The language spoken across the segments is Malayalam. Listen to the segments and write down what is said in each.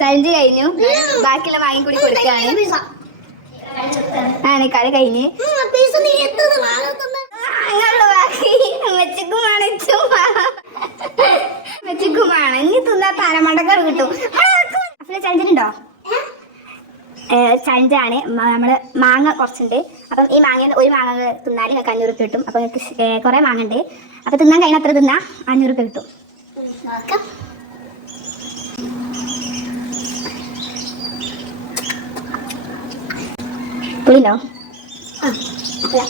ചലഞ്ച് കഴിഞ്ഞു. ബാക്കിയുള്ള മാങ്ങയും കൂടി കൊടുക്കുകയാണ്. ആണ് കളി കഴിഞ്ഞ് വെച്ചുമാണ് ഇനി തിന്നാ തലമണ്ടക്കാർ കിട്ടും. ചലഞ്ചിനുണ്ടോ? ചലഞ്ചാണ്. നമ്മള് മാങ്ങ കുറച്ചുണ്ട്. അപ്പം ഈ മാങ്ങ ഒരു മാങ്ങ തിന്നാൽ നിങ്ങൾക്ക് 500 രൂപ കിട്ടും. അപ്പൊ നിങ്ങൾക്ക് കുറെ മാങ്ങ ഉണ്ട്. അപ്പൊ തിന്നാൻ കഴിഞ്ഞ അത്ര തിന്നാ 500 രൂപ കിട്ടും. പുളിണ്ടോ? അല്ല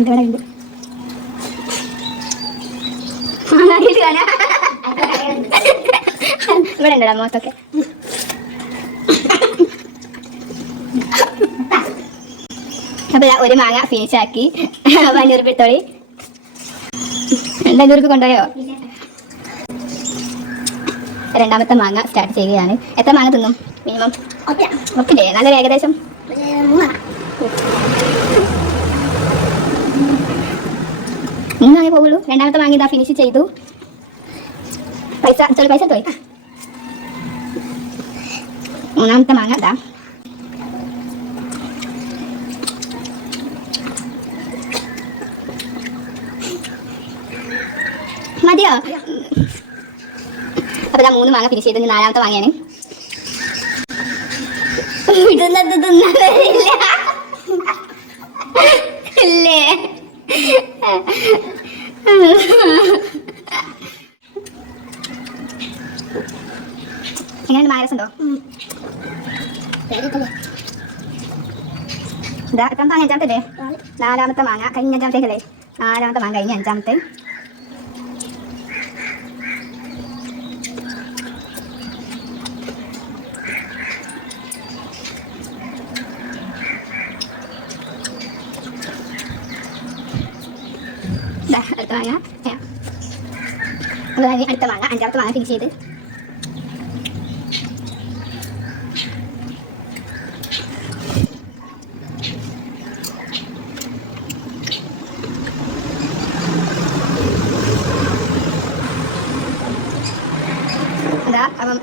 ഇവിടെ ഉണ്ട്. ഇവിടെ ഉണ്ടടാ മോത്തൊക്കെ. അപ്പൊ ഒരു മാങ്ങ ഫിനിഷ് ആക്കി. 500 രൂപ ഇട്ടോളി. 500 രൂപ കൊണ്ടുപോയോ? രണ്ടാമത്തെ മാങ്ങ സ്റ്റാർട്ട് ചെയ്യുകയാണ്. എത്ര മാങ്ങ തിന്നും മിനിമം? ഓക്കെ, നല്ലൊരു ഏകദേശം 3 മാങ്ങ പോകുള്ളൂ. രണ്ടാമത്തെ മാങ്ങ ഇതാ ഫിനിഷ് ചെയ്തു. പൈസ പോയി. മൂന്നാമത്തെ മാങ്ങ ഇതാ. മതിയോ? അപ്പൊ ഇതാ 3 മാങ്ങ ഫിനിഷ് ചെയ്ത്. 4ാമത്തെ മാങ്ങയാണ്. ഇല്ലേ എങ്ങനെയുണ്ട്? മാരസുണ്ടോ? ഇതാ എത്ര മാങ്ങ? 5ാമത്തെ അല്ലേ? 4ാമത്തെ മാങ്ങ കഴിഞ്ഞ 5ാമത്തേക്കല്ലേ? 4ാമത്തെ മാങ്ങ കഴിഞ്ഞ 5ാമത്തെ. അടുത്ത മാങ്ങ. അടുത്ത മാങ്ങ 5ാമത്തെ മാങ്ങ ഫിനിഷ് ചെയ്ത്. ഇതാ അപ്പം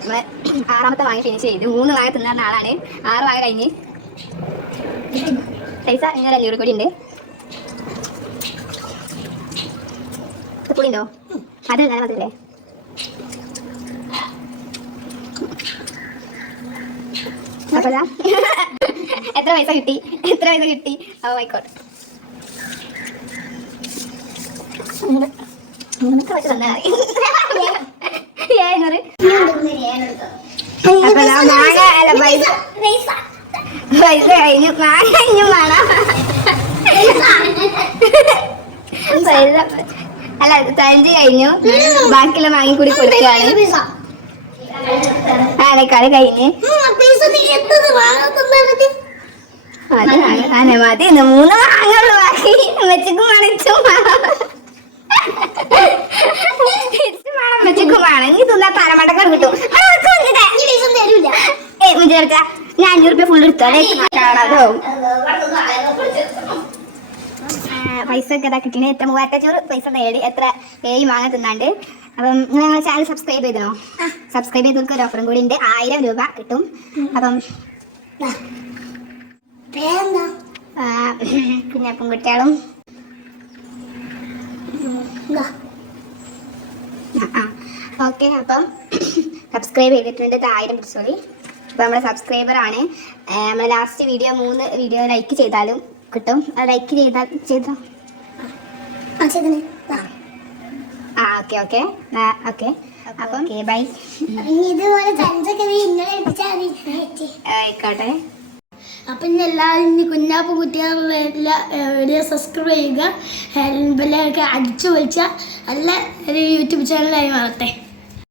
6ാമത്തെ മാങ്ങ ഫിനിഷ് ചെയ്ത്. 3 മാങ്ങ തിന്നാറുന്ന ആളാണ്. 6 മാങ്ങ കഴിഞ്ഞ്. പൈസ ഇങ്ങനെ 500 കൂടി ഉണ്ട്. പുളിണ്ടോ? അതല്ലേ അതല്ലേ. അപ്പതാ എത്ര പൈസ കിട്ടി? ഓ ആയിക്കോട്ടെ. വെച്ച് തന്നാ പൈസ കഴിഞ്ഞു. മാങ്ങ കഴിഞ്ഞു വേണം. അല്ല ചലഞ്ച് കഴിഞ്ഞു. ബാക്കിയുള്ള മാങ്ങി കൂടി കൊടുക്കുകയാണ്. കളി കഴിഞ്ഞ് മതി. 3 മാങ്ങുള്ളൂ. ബാക്കി വെച്ചിക്കും വേണം. വെച്ചിക്കും വേണം. ഇനി തിന്നാ തലമണ്ടക്കാർ കിട്ടും. വിചാരിച്ച ഞാൻ 500 രൂപ ഫുൾ എടുത്തോളെ. കാണാതോ പൈസ ഒക്കെ ഇതാ കിട്ടിന്. എത്ര 3500 പൈസ നേടി. എത്ര 7 മാങ്ങ തിന്നാണ്ട്. അപ്പം ഞങ്ങൾ ചാനൽ സബ്സ്ക്രൈബ് ചെയ്തോ? സബ്സ്ക്രൈബ് ചെയ്തവർക്ക് ഒരു ഓഫറും കൂടി ഉണ്ട്. 1000 രൂപ കിട്ടും. അപ്പം പിന്നെ പെൺകുട്ടികളും ഓക്കെ. അപ്പം സബ്സ്ക്രൈബ് ചെയ്തിട്ടുണ്ട്. 1000 സോറി. അപ്പോൾ നമ്മുടെ സബ്സ്ക്രൈബർ ആണ്. നമ്മൾ ലാസ്റ്റ് വീഡിയോ 3 വീഡിയോ ലൈക്ക് ചെയ്താലും കിട്ടും. ലൈക്ക് ചെയ്തോ? Okay okay okay. അപ്പം ബൈ. ആയിക്കോട്ടെ. അപ്പം ഇനി എല്ലാവരും ഇനി കുഞ്ഞാപ്പ് കുട്ടികളുടെ സബ്സ്ക്രൈബ് ചെയ്യുക. ബെല്ലൊക്കെ അടിച്ചു പൊളിച്ചാൽ നല്ല ഒരു യൂട്യൂബ് ചാനലായി മാറട്ടെ.